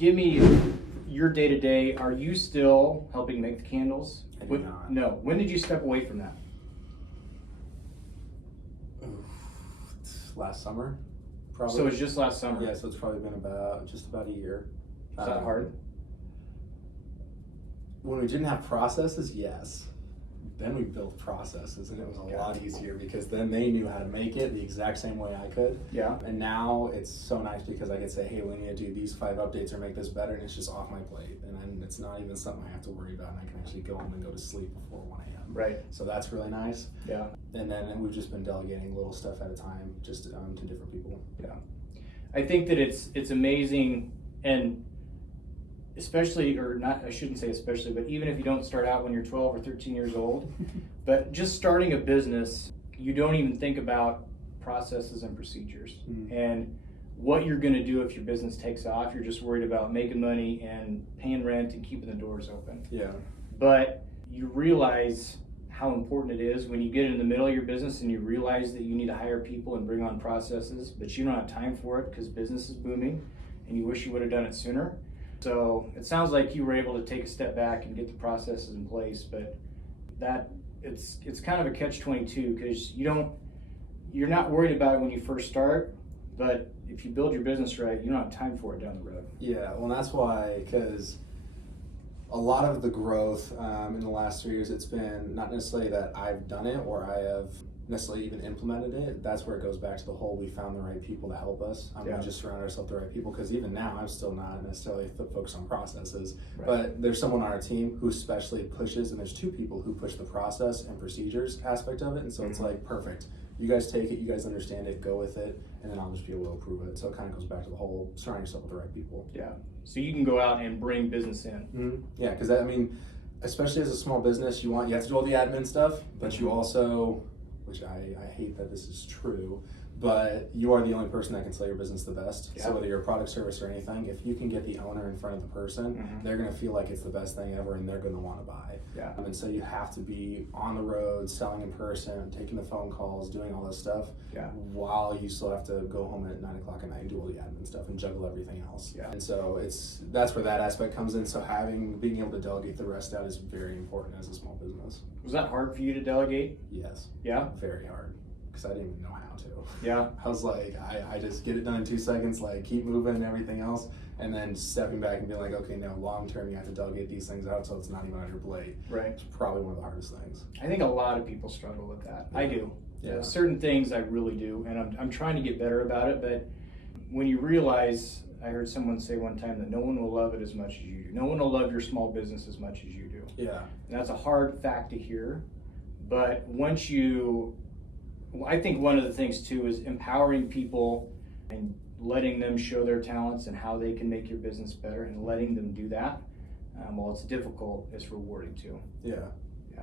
give me your day-to-day. Are you still helping make the candles? I do not. No. When did you step away from that? Last summer, probably. So it was just last summer. Yeah, so it's probably been just about a year. Is that hard? When we didn't have processes, yes. Then we built processes, and it was a lot easier because then they knew how to make it the exact same way I could. Yeah. And now it's so nice because I can say, hey, we need to do these 5 updates or make this better, and it's just off my plate. And it's not even something I have to worry about, and I can actually go home and go to sleep before 1 a.m. Right. So that's really nice. Yeah. And then we've just been delegating little stuff at a time, just to different people. Yeah. I think that it's amazing, and especially, or not, I shouldn't say especially, but even if you don't start out when you're 12 or 13 years old, but just starting a business, you don't even think about processes and procedures and what you're going to do if your business takes off. You're just worried about making money and paying rent and keeping the doors open. Yeah. But you realize how important it is when you get in the middle of your business and you realize that you need to hire people and bring on processes, but you don't have time for it because business is booming and you wish you would have done it sooner. So it sounds like you were able to take a step back and get the processes in place, but that it's kind of a catch-22 because you're not worried about it when you first start, but if you build your business right, you don't have time for it down the road. Yeah, well, that's why, because a lot of the growth in the last 3 years, it's been not necessarily that I've done it or I have necessarily even implemented it. That's where it goes back to the whole we found the right people to help us. We just surround ourselves with the right people, because even now I'm still not necessarily focused on processes, but there's someone on our team who especially pushes, and there's 2 people who push the process and procedures aspect of it, and so it's like, perfect. You guys take it, you guys understand it, go with it, and then I'll just be able to approve it. So it kind of goes back to the whole surround yourself with the right people. Yeah. So you can go out and bring business in. Yeah, because I mean, especially as a small business, you have to do all the admin stuff, but you also, which I hate that this is true, but you are the only person that can sell your business the best. So whether you're a product, service, or anything, if you can get the owner in front of the person, they're going to feel like it's the best thing ever, and they're going to want to buy. Yeah. And so you have to be on the road, selling in person, taking the phone calls, doing all this stuff, while you still have to go home at 9 o'clock at night and do all the admin stuff and juggle everything else. Yeah. And so that's where that aspect comes in. So being able to delegate the rest out is very important as a small business. Was that hard for you to delegate? Yes. Yeah? Very hard, because I didn't even know how to. Yeah. I was like, I just get it done in 2 seconds, like keep moving and everything else, and then stepping back and being like, okay, no, long term you have to delegate these things out so it's not even on your plate. Right. It's probably one of the hardest things. I think a lot of people struggle with that. Yeah. I do. Yeah. Certain things I really do, and I'm trying to get better about it, but when you realize, I heard someone say one time that no one will love it as much as you do. No one will love your small business as much as you do. Yeah. And that's a hard fact to hear, but I think one of the things too is empowering people and letting them show their talents and how they can make your business better, and letting them do that. While it's difficult, it's rewarding too. Yeah.